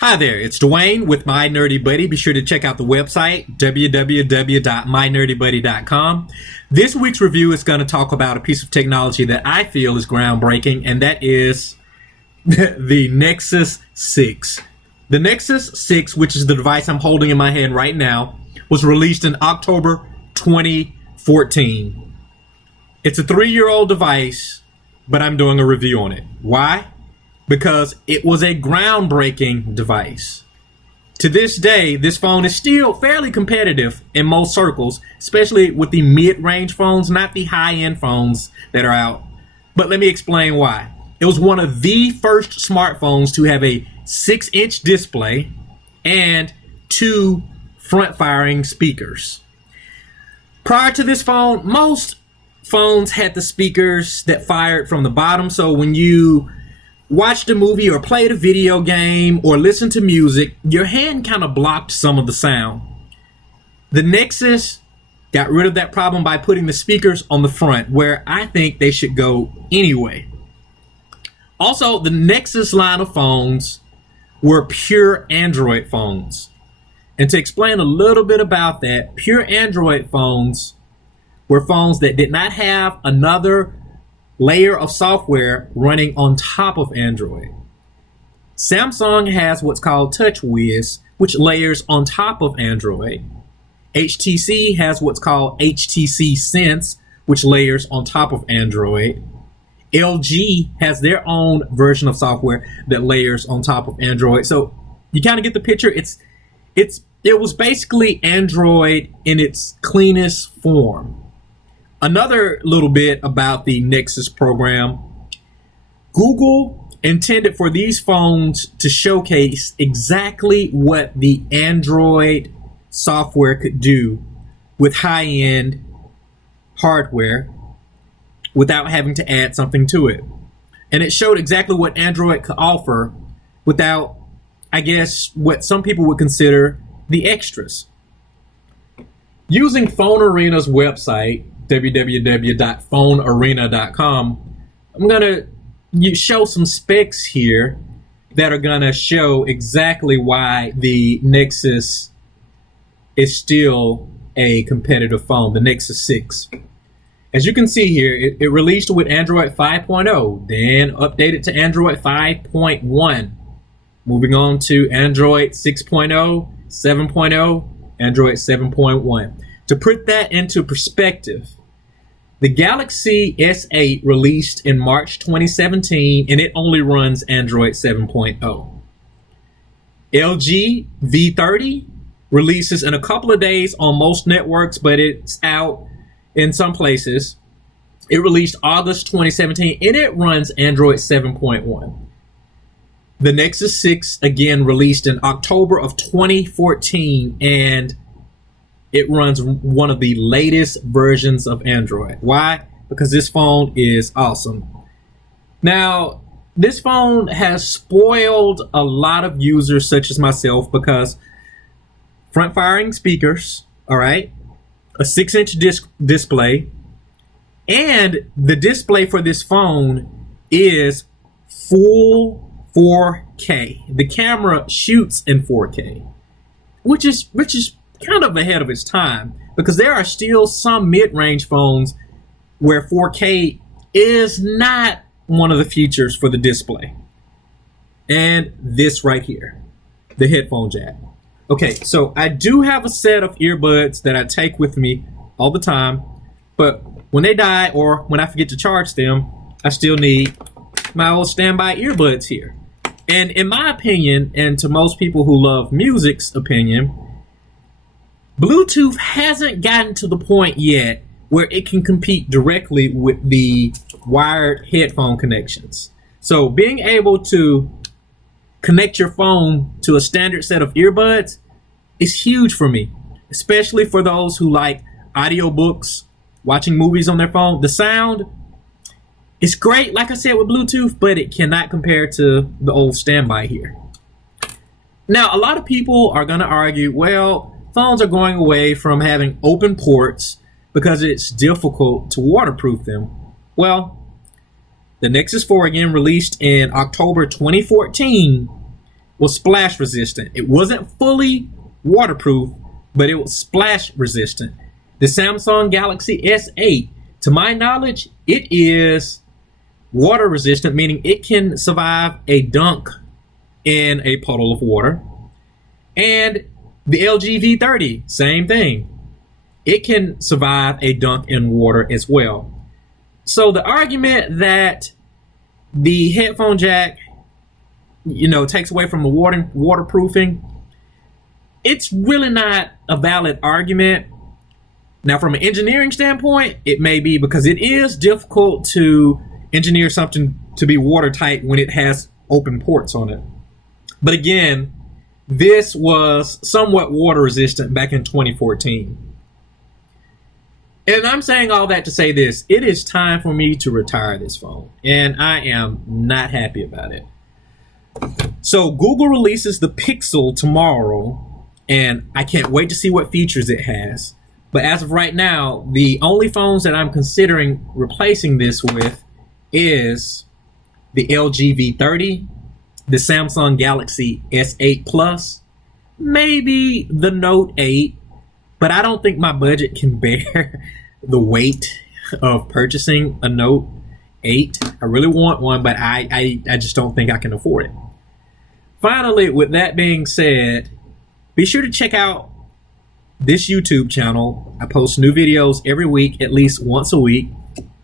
Hi there, it's Dwayne with My Nerdy Buddy. Be sure to check out the website, www.mynerdybuddy.com. This week's review is going to talk about a piece of technology that I feel is groundbreaking, and that is the Nexus 6. The Nexus 6, which is the device I'm holding in my hand right now, was released in October 2014. It's a 3-year-old device, but I'm doing a review on it. Why? Because it was a groundbreaking device. To this day, this phone is still fairly competitive in most circles, especially with the mid-range phones, not the high-end phones that are out. But let me explain why. It was one of the first smartphones to have a 6-inch display and 2 front-firing speakers. Prior to this phone, most phones had the speakers that fired from the bottom, so when you watched a movie or played a video game or listened to music, your hand kind of blocked some of the sound. The Nexus got rid of that problem by putting the speakers on the front, where I think they should go anyway. Also, the Nexus line of phones were pure Android phones. And to explain a little bit about that, pure Android phones were phones that did not have another layer of software running on top of Android. Samsung has what's called TouchWiz, which layers on top of Android. HTC has what's called HTC Sense, which layers on top of Android. LG has their own version of software that layers on top of Android. So you kind of get the picture. It was basically Android in its cleanest form. Another little bit about the Nexus program. Google intended for these phones to showcase exactly what the Android software could do with high-end hardware without having to add something to it. And it showed exactly what Android could offer without, I guess, what some people would consider the extras. Using Phone Arena's website, www.phonearena.com, I'm going to show some specs here that are going to show exactly why the Nexus is still a competitive phone, the Nexus 6. As you can see here, it released with Android 5.0, then updated to Android 5.1. Moving on to Android 6.0, 7.0, Android 7.1. To put that into perspective, the Galaxy S8 released in March 2017, and it only runs Android 7.0. LG V30 releases in a couple of days on most networks, but it's out in some places. It released August 2017, and it runs Android 7.1. The Nexus 6, again, released in October of 2014, and it runs one of the latest versions of Android. Why? Because this phone is awesome. Now, this phone has spoiled a lot of users such as myself because front-firing speakers, all right, a 6-inch display, and the display for this phone is full 4K. The camera shoots in 4K, which is kind of ahead of its time, because there are still some mid-range phones where 4K is not one of the features for the display. And this right here, the headphone jack. Okay, so I do have a set of earbuds that I take with me all the time, but when they die or when I forget to charge them, I still need my old standby earbuds here. And in my opinion, and to most people who love music's opinion, Bluetooth hasn't gotten to the point yet where it can compete directly with the wired headphone connections. So being able to connect your phone to a standard set of earbuds is huge for me, especially for those who like audiobooks, watching movies on their phone. The sound is great, like I said, with Bluetooth, but it cannot compare to the old standby here. Now, a lot of people are going to argue, well, phones are going away from having open ports because it's difficult to waterproof them. Well, the Nexus 4, again released in October 2014, was splash resistant. It wasn't fully waterproof, but it was splash resistant. The Samsung Galaxy S8, to my knowledge, it is water resistant, meaning it can survive a dunk in a puddle of water. And the LG V30, same thing. It can survive a dunk in water as well. So the argument that the headphone jack, takes away from the waterproofing, it's really not a valid argument. Now, from an engineering standpoint, it may be, because it is difficult to engineer something to be watertight when it has open ports on it. But again, this was somewhat water resistant back in 2014. And I'm saying all that to say this: it is time for me to retire this phone, and I am not happy about it. So Google releases the Pixel tomorrow, and I can't wait to see what features it has. But as of right now, the only phones that I'm considering replacing this with is the LG V30, the Samsung Galaxy S8 Plus, maybe the Note 8, but I don't think my budget can bear the weight of purchasing a Note 8. I really want one, but I just don't think I can afford it. Finally, with that being said, be sure to check out this YouTube channel. I post new videos every week, at least once a week.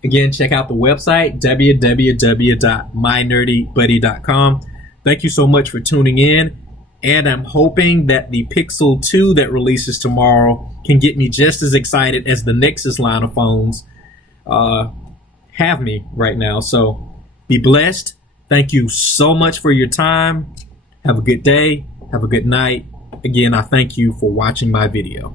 Again, check out the website, www.mynerdybuddy.com. Thank you so much for tuning in, and I'm hoping that the Pixel 2 that releases tomorrow can get me just as excited as the Nexus line of phones have me right now. So be blessed. Thank you so much for your time. Have a good day. Have a good night. Again, I thank you for watching my video.